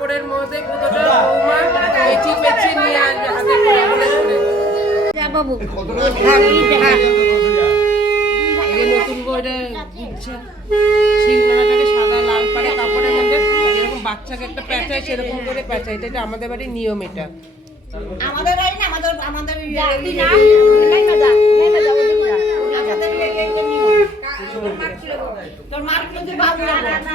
কাপড়ের মধ্যে পুজোটা বৌমা পেঁচি পেঁচি নিয়ে আসবে হাতে করে করে করে। বাবু নতুন বইটা সাদা লাল পাড়ে কাপড়ের মধ্যে যেরকম বাচ্চাকে একটা প্যাঁচায় সেরকম করে প্যাঁচায় এটা এটা আমাদের বাড়ির নিয়ম এটা আমাদের বাড়ি না আমাদের তোর বাবু না না না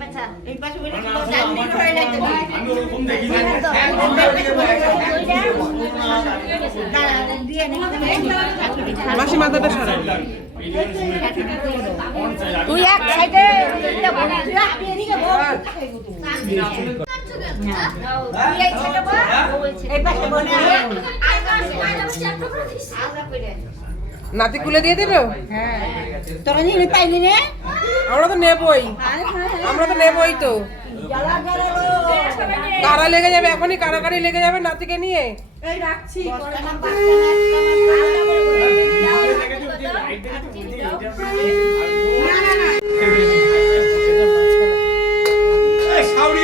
পাশে এই পাশে আচ্ছা এই পাশে হয়ে মাসি মাথাটা সরাই তুই এক সাইডে তুই এদিকে বল তুই এই সাইডে বল এই পাশে বলে আলাদা করে নাতি কুলে দিয়ে দিল? হ্যাঁ তোরা নিয়ে পাইনি রে আমরা তো নেবই। আমরা তো নেবই তো। কারা লেগে যাবে? এখনই কারাকারি লেগে যাবে নাতিকে নিয়ে। এই সাউরি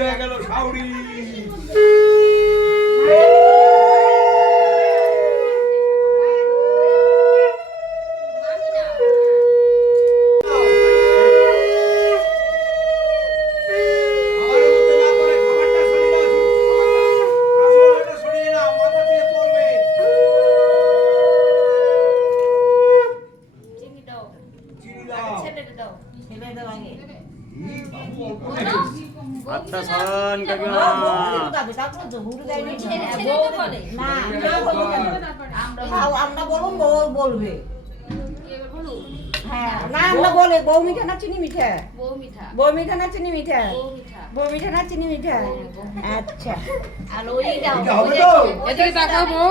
হয়ে গেল সাউরি খাবারের মধ্যে না পড়ে খাবারটা সরিয়ে দাও খাবারটা সরিয়ে নাও মাথা দিয়ে পড়বে চিনি দাও এই বাবু অল্প সান কাকিমা আমরা বলুন বউ বলবে। হ্যাঁ না আমরা বলে বউ মিঠা না চিনি মিঠা? বউ মিঠা। না চিনি মিঠা? বউ মিঠা। না চিনি মিঠা? আচ্ছা। এদিকে হ্যাঁ বউ।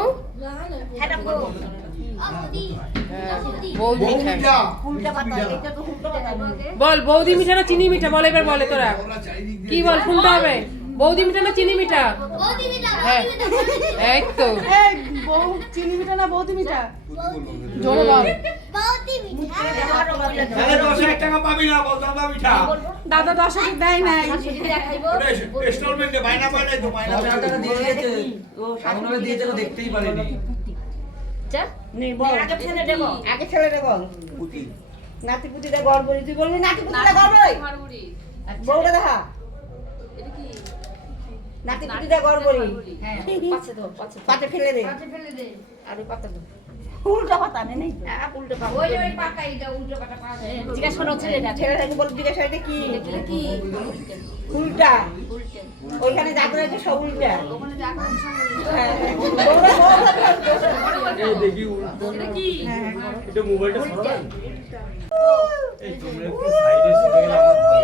বল বৌদি মিঠা না চিনি মিঠা বল এবার বলে তোরা। কি বল শুনতে হবে? বৌদি মিঠা? না চিনি মিঠা হ্যাঁ এই তো। বল। দাদা দাদা দশ হাজার দেয় নাই। ইনস্টলমেন্টে বাইনা পাইলে তো বাইনা দেখতেই পারিনি। নে আগে ছেলে দেব আগে ছেলে দেব নাতি পুতিটা গড় তুই বলবি নাতি পুতিটা গড় বউটা দেখা। নাতি পুতিটা গড় বলি তো পাতে ফেলে দে। আর ওই পাতা দে পাতা নেই পাতা। ওই ওই পাতা এটা উল্টা পাতা পাতা জিজ্ঞাসা করো ছেলেটা ছেলেটাকে বল জিজ্ঞাসা এটা কি? কি? উল্টা। ওইখানে যা করে সব উল্টা। দেখি এটা মোবাইলটা সরান। এই তোমরা একটু সাইডে সরে গেলে আমার ভালো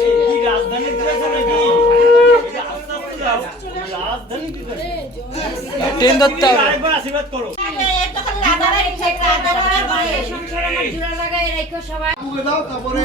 এই কি রাজধানী নাকি? এটা রাজধানী কি করে ট্রেন ধরতে হবে। আরেকবার আশীর্বাদ করো। দাও তারপরে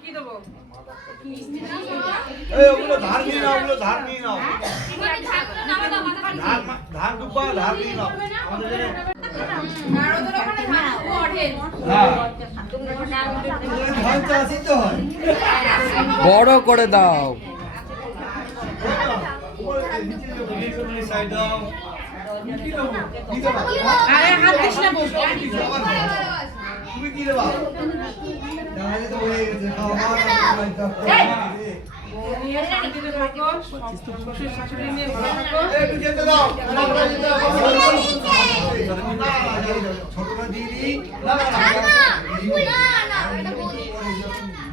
কি দেবো এই ওগুলো ধার নিয়ে নাও ওগুলো ধার নিয়ে নাও। ধার ধার ধার নিয়ে নাও। আমাদের হ্যাঁ। হয়। বড় করে দাও। সাইড কি দেবো কি আরে হাত দিস না বউ। তুমি কি দেবা? তাহলে তো হয়ে গেছে খাওয়া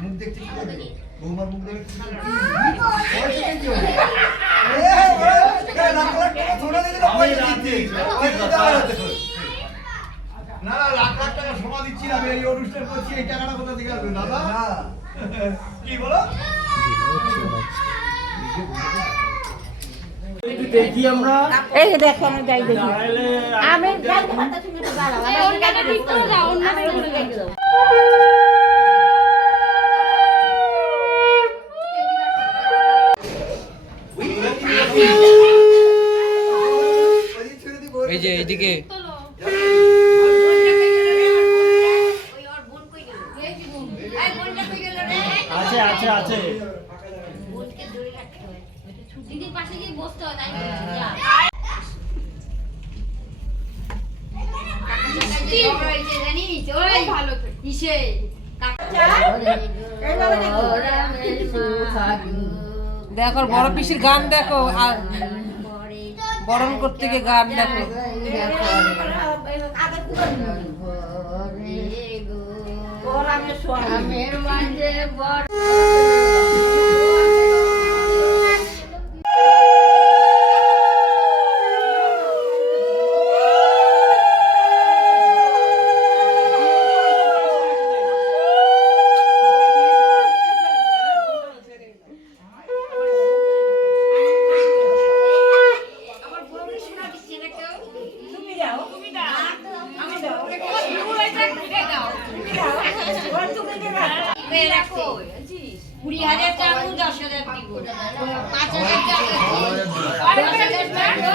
মুখ দেখতে বৌমার মুখ দেখে কি করবে? এ, এ, এ, লাখ লাখ টাকা সোনা দিলে তো পয়সা দিচ্ছি। পয়সা দিতে হবে না তো। না না লাখ লাখ টাকা সোনা দিচ্ছিলাম এই অনুষ্ঠান করছি এই টাকাটা কোথা থেকে আসবে দাদা কি বলো একটু দেখি আমরা এই এই যে এইদিকে। দেখো বড় পিসির গান দেখো আর বরণ করতে গিয়ে গান দেখো। ওর আমি সোয়ালি আমের মাঝে বড় আমার বউকে শোনা দিচ্ছে না কেউ তুমি দাও তুমি দাও আমি দাও পেয়ে রাখো কুড়ি হাজার টাকা দশ হাজার দিব পাঁচ হাজার টাকা